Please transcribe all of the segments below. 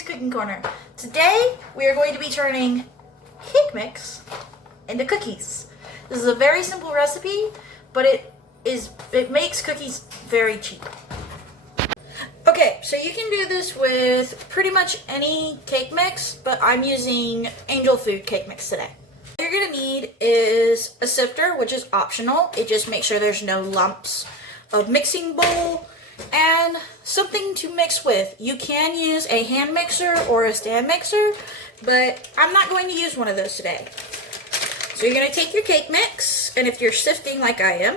Mary's Cooking Corner. Today we are going to be turning cake mix into cookies. This is a very simple recipe, but it makes cookies very cheap. Okay, so you can do this with pretty much any cake mix, but I'm using Angel Food cake mix today. What you're gonna need is a sifter, which is optional. It just makes sure there's no lumps, a mixing bowl, and something to mix with. You can use a hand mixer or a stand mixer, but I'm not going to use one of those today. So you're going to take your cake mix, and if you're sifting like I am,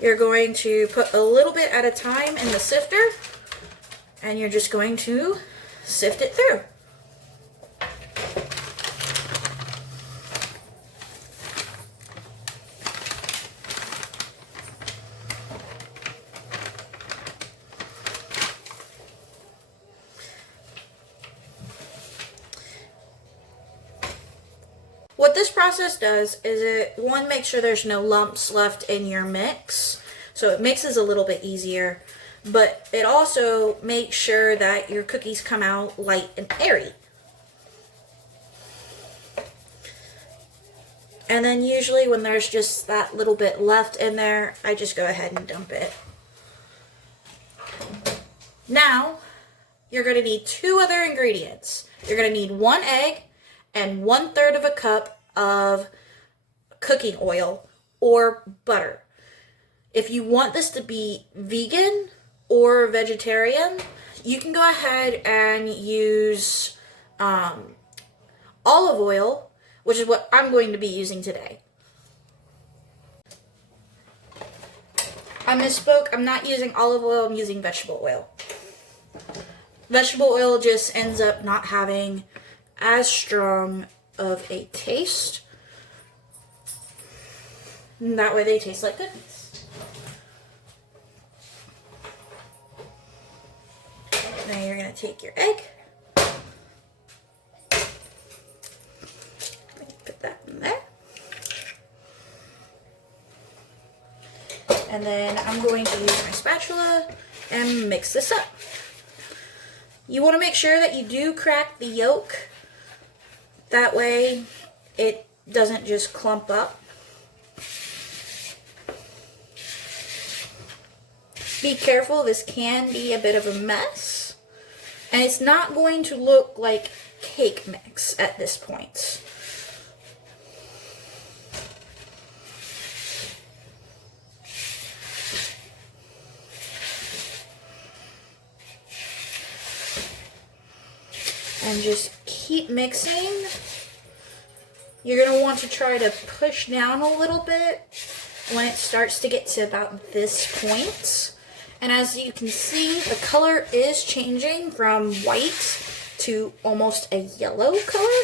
you're going to put a little bit at a time in the sifter, and you're just going to sift it through. What this process does is it, one, makes sure there's no lumps left in your mix, so it mixes a little bit easier, but it also makes sure that your cookies come out light and airy. And then usually when there's just that little bit left in there, I just go ahead and dump it. Now, you're going to need two other ingredients. You're going to need 1 egg and 1/3 of a cup of cooking oil or butter. If you want this to be vegan or vegetarian, you can go ahead and use olive oil, which is what I'm going to be using today. I misspoke. I'm not using olive oil, I'm using vegetable oil. Vegetable oil just ends up not having as strong of a taste. And that way they taste like cookies. Now you're going to take your egg. Put that in there. And then I'm going to use my spatula and mix this up. You want to make sure that you do crack the yolk. That way it doesn't just clump up. Be careful, this can be a bit of a mess. And it's not going to look like cake mix at this point. And just keep mixing. You're going to want to try to push down a little bit when it starts to get to about this point. And as you can see, the color is changing from white to almost a yellow color.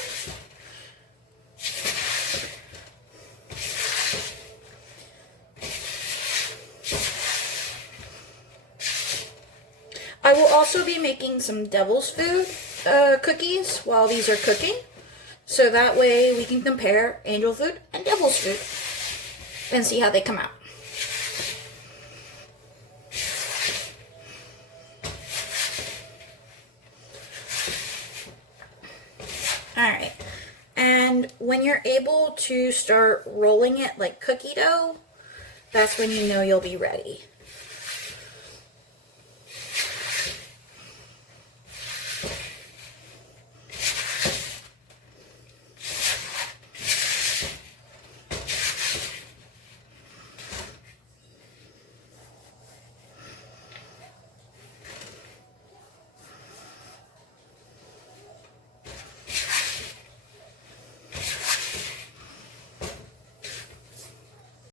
I will also be making some devil's food cookies while these are cooking, so that way we can compare angel food and devil's food and see how they come out. Alright, and when you're able to start rolling it like cookie dough, that's when you know you'll be ready.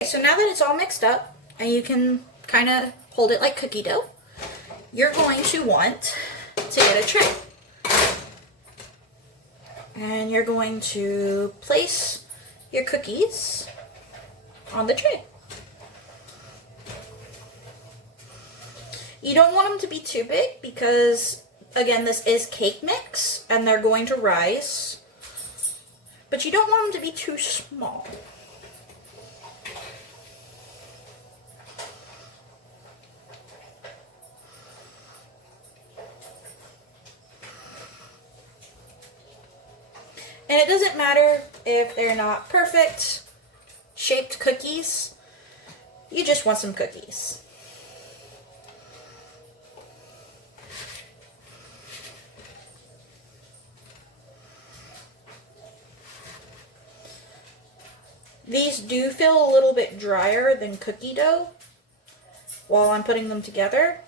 So now that it's all mixed up and you can kind of hold it like cookie dough, you're going to want to get a tray. And you're going to place your cookies on the tray. You don't want them to be too big because, again, this is cake mix and they're going to rise. But you don't want them to be too small. And it doesn't matter if they're not perfect shaped cookies. You just want some cookies. These do feel a little bit drier than cookie dough while I'm putting them together,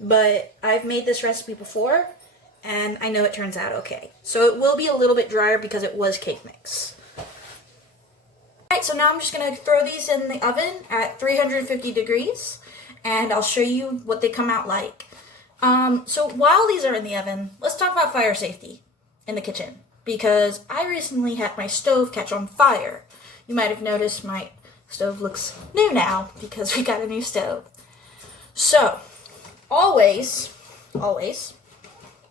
but I've made this recipe before and I know it turns out okay. So it will be a little bit drier because it was cake mix. Alright, so now I'm just going to throw these in the oven at 350 degrees and I'll show you what they come out like. So while these are in the oven, let's talk about fire safety in the kitchen, because I recently had my stove catch on fire. You might have noticed my stove looks new now because we got a new stove. So, always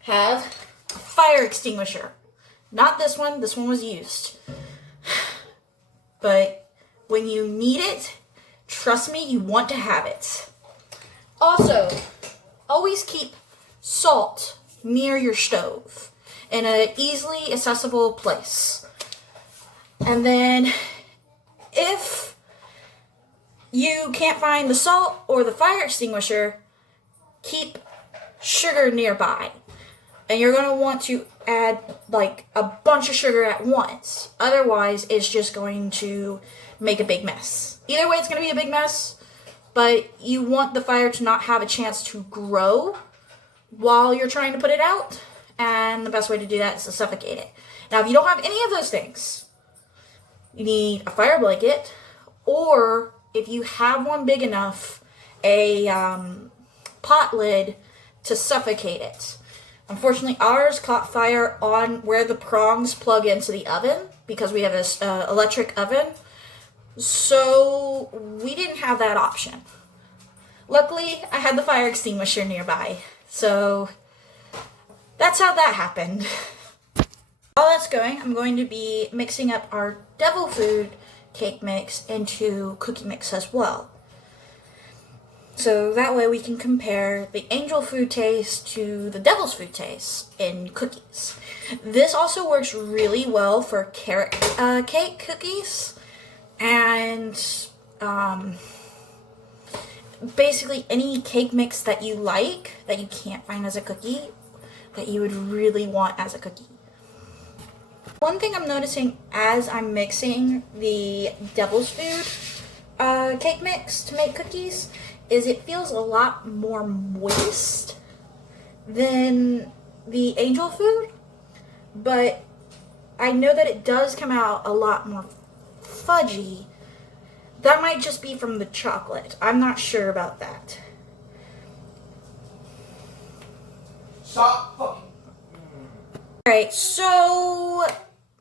have a fire extinguisher. Not this one was used. But when you need it, trust me, you want to have it. Also, always keep salt near your stove in an easily accessible place. And then if you can't find the salt or the fire extinguisher, keep sugar nearby. And you're going to want to add like a bunch of sugar at once. Otherwise, it's just going to make a big mess. Either way, it's going to be a big mess, but you want the fire to not have a chance to grow while you're trying to put it out. And the best way to do that is to suffocate it. Now, if you don't have any of those things, you need a fire blanket, or if you have one big enough, a pot lid to suffocate it. Unfortunately, ours caught fire on where the prongs plug into the oven because we have this electric oven. So we didn't have that option. Luckily, I had the fire extinguisher nearby. So that's how that happened. While that's going, I'm going to be mixing up our devil food cake mix into cookie mix as well. So that way we can compare the angel food taste to the devil's food taste in cookies. This also works really well for carrot cake cookies and basically any cake mix that you like that you can't find as a cookie that you would really want as a cookie. One thing I'm noticing as I'm mixing the devil's food cake mix to make cookies is it feels a lot more moist than the angel food, but I know that it does come out a lot more fudgy. That might just be from the chocolate. I'm not sure about that. Stop fucking. Alright, so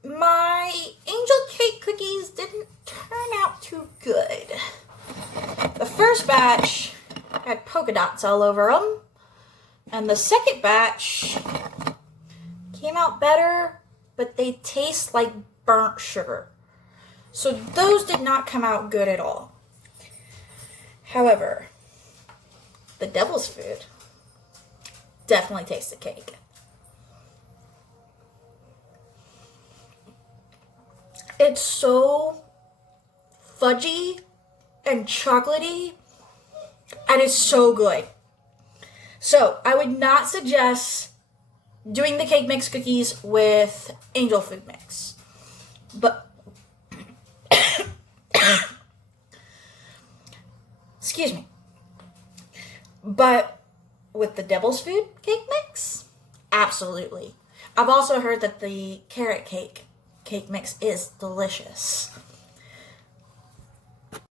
my angel cake cookies didn't turn out too good. The first batch had polka dots all over them, and the second batch came out better, but they taste like burnt sugar. So those did not come out good at all. However, the devil's food definitely tastes the cake. It's so fudgy and chocolatey, and it's so good. So I would not suggest doing the cake mix cookies with angel food mix, but excuse me, but with the devil's food cake mix, absolutely. I've also heard that the carrot cake mix is delicious.